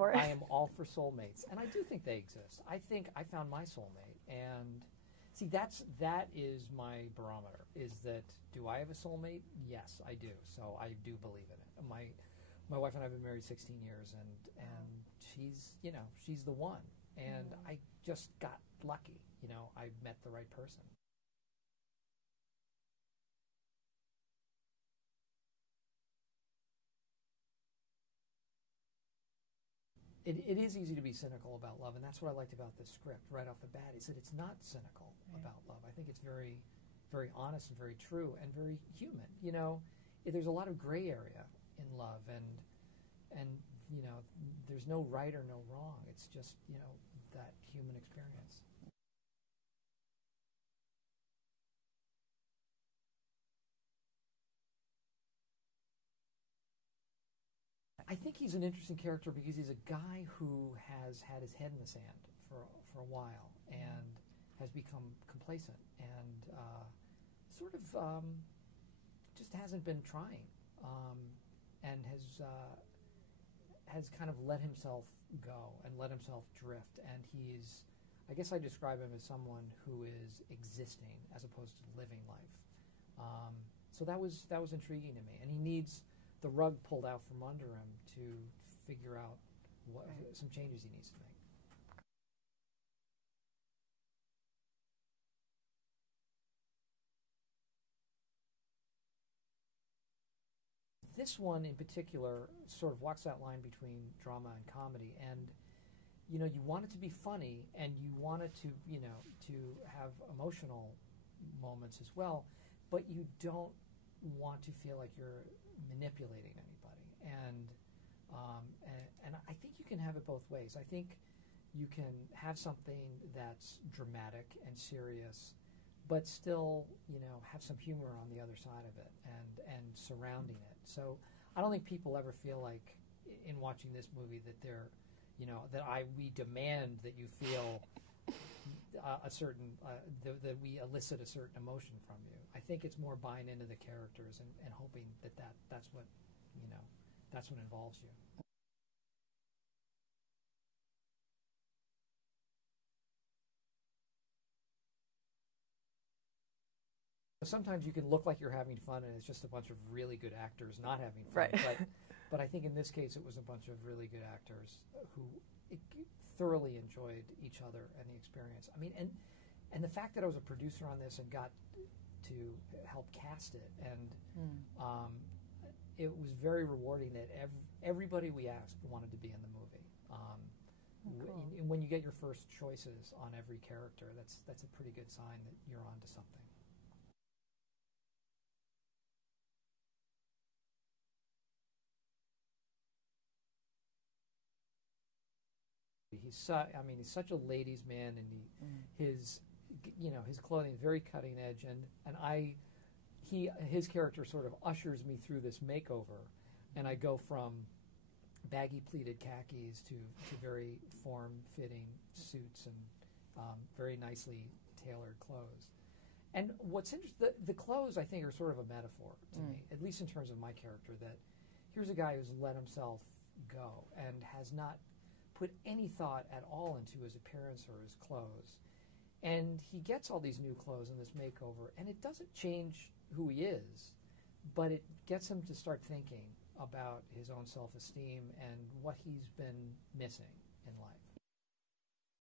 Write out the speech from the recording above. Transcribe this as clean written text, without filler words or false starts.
for it. I am all for soulmates, and I do think they exist. I think I found my soulmate, and see, that is my barometer. Is that, do I have a soulmate? Yes, I do. So I do believe in it. My wife and I have been married 16 years, and she's she's the one, and I just got lucky. I met the right person. It is easy to be cynical about love, and that's what I liked about this script right off the bat, is that it's not cynical about love. I think it's very, very honest and very true and very human. There's a lot of gray area in love, and there's no right or no wrong. It's just, that human experience. I think he's an interesting character because he's a guy who has had his head in the sand for a while and has become complacent and sort of just hasn't been trying and has kind of let himself go and let himself drift. And I guess I describe him as someone who is existing as opposed to living life. So that was intriguing to me, and he needs the rug pulled out from under him to figure out some changes he needs to make. This one in particular sort of walks that line between drama and comedy, and you want it to be funny, and you want it to to have emotional moments as well, but you don't want to feel like you're manipulating anybody, and I think you can have it both ways. I think you can have something that's dramatic and serious, but still have some humor on the other side of it and surrounding it. So I don't think people ever feel like in watching this movie that they're we demand that you feel a certain that we elicit a certain emotion from you. I think it's more buying into the characters and hoping that's what that's what involves you. Sometimes you can look like you're having fun and it's just a bunch of really good actors not having fun. Right. But I think in this case it was a bunch of really good actors who thoroughly enjoyed each other and the experience. I mean, and the fact that I was a producer on this and got to help cast it, and it was very rewarding that everybody we asked wanted to be in the movie. Cool. When you get your first choices on every character, that's a pretty good sign that you're onto something. He's such a ladies' man, and his clothing is very cutting edge, and his character sort of ushers me through this makeover, and I go from baggy pleated khakis to very form-fitting suits and very nicely tailored clothes. And what's interesting, the clothes I think are sort of a metaphor to me, at least in terms of my character, that here's a guy who's let himself go and has not put any thought at all into his appearance or his clothes. And he gets all these new clothes in this makeover, and it doesn't change who he is, but it gets him to start thinking about his own self-esteem and what he's been missing in life.